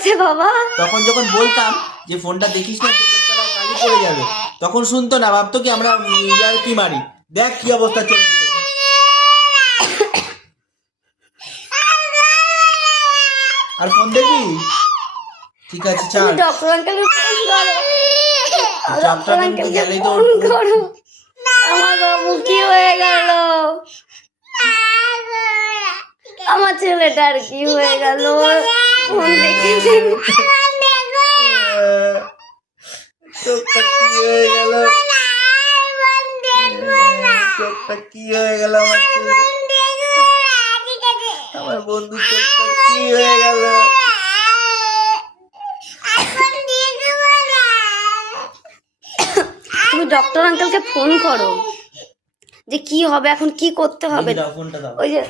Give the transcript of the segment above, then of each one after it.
হয়েছে বাবা? তখন যখন বলতাম যে ফোনটা দেখিস না, চোখের তলায় কালি পড়ে যাবে, তখন শুনতো না, ভাবতো কি আমরা ইয়ার কি মারি। দেখ কি অবস্থা চলছে। আর ফোন দেখবি? ঠিক আছে তুমি চল। ডক্টর আঙ্কেলকে ফোন করো। ডক্টর আঙ্কেল গেলেই তো ফোন করো। আমার বাবু কি হয়ে গেল? আমার ছেলেটার কি হয়ে গেল? ফোন দেখে চোখটা কি হয়ে গেল? চোখটা কি হয়ে গেল আমার ছেলে? আমার বন্ধু চোখটা কি হয়ে গেল? তুমি ডক্টর আঙ্কেলকে ফোন করো যে কি হবে এখন, কি করতে হবে। ফোনটা দাও। ওই যে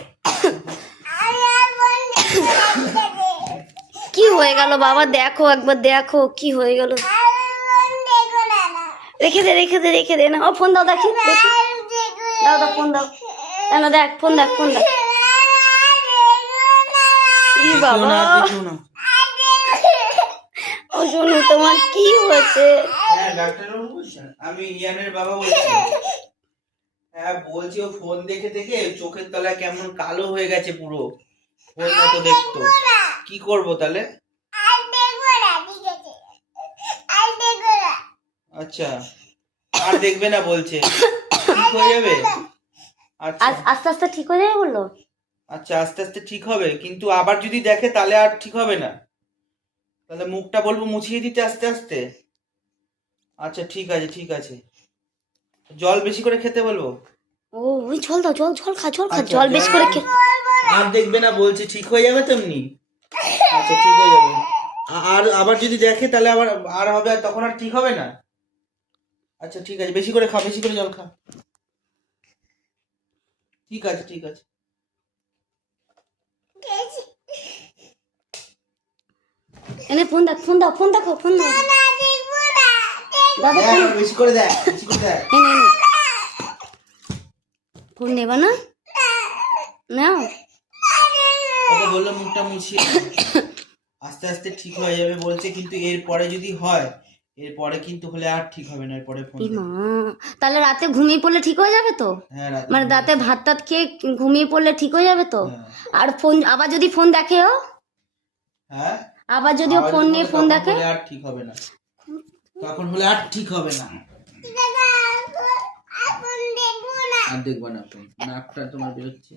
কি হয়ে গেল বাবা, দেখো একবার, দেখো কি হয়ে গেল। রেখে দে রেখে দে রেখে দে না। ও ফোন দাও, দেখি দেখি। দাও দাও ফোন দাও। না দেখ ফোন, দেখ ফোন দেখ। কি বাবা, ও শোনো তোমার কি হয়েছে? হ্যাঁ ডাক্তারবাবু বলছেন? আমি ইয়ানের বাবা বলছি। হ্যাঁ বলছি, ও ফোন দেখে দেখে চোখের তলায় কেমন কালো হয়ে গেছে পুরো, ফোন তো দেখতো। কি করব তাহলে? আচ্ছা, আর দেখবে না বলছে, ঠিক হয়ে যাবে? আচ্ছা আস্তে আস্তে ঠিক হয়ে যাবে বললো। আচ্ছা, আস্তে আস্তে ঠিক হবে, কিন্তু আবার যদি দেখে তাহলে আর ঠিক হবে না, তাহলে মুখটা বলবো মুছিয়ে দিতে আস্তে আস্তে। আচ্ছা ঠিক আছে ঠিক আছে, জল বেশি করে খেতে বলবো। ও ওই জল দাও, জল জল খা, জল খা, আচ্ছা, জল বেশি করে খে। আর দেখবে না বলছে, ঠিক হয়ে যাবে তেমনি। আচ্ছা ঠিক হয়ে যাবে। আর আবার যদি দেখে তাহলে আবার আর হবে, আর তখন আর ঠিক হবে না। আচ্ছা ঠিক আছে, বেশি করে খা, বেশি করে জল খা। ঠিক আছে ঠিক আছে। এনে ফোন দেখ, ফোন দাও, ফোন দেখো, ফোন দাও দাদা, ফোন বেশি করে দেখ, বেশি করে দেখ। এনে এনে ফোন নেবা না, নাও। ওকে বললো মুখটা মুছিয়ে আস্তে আস্তে ঠিক হয়ে যাবে বলছে, কিন্তু এরপরে যদি হয়, এরপরে কিন্তু হলে আর ঠিক হবে না, এরপরে ফোন মা, তাহলে রাতে ঘুমিয়ে পড়লে ঠিক হয়ে যাবে তো? হ্যাঁ রাতে মানে রাতে ভাত টাত খেয়ে ঘুমিয়ে পড়লে ঠিক হয়ে যাবে তো? হ্যাঁ। আর ফোন আবার যদি ফোন দেখে ও, হ্যাঁ আবার যদি ও ফোন নিয়ে ফোন দেখে, আর ঠিক হবে না, তখন হলে আর ঠিক হবে না। আর দেখবো না ফোন, নাকটা তোমার বেরোচ্ছে।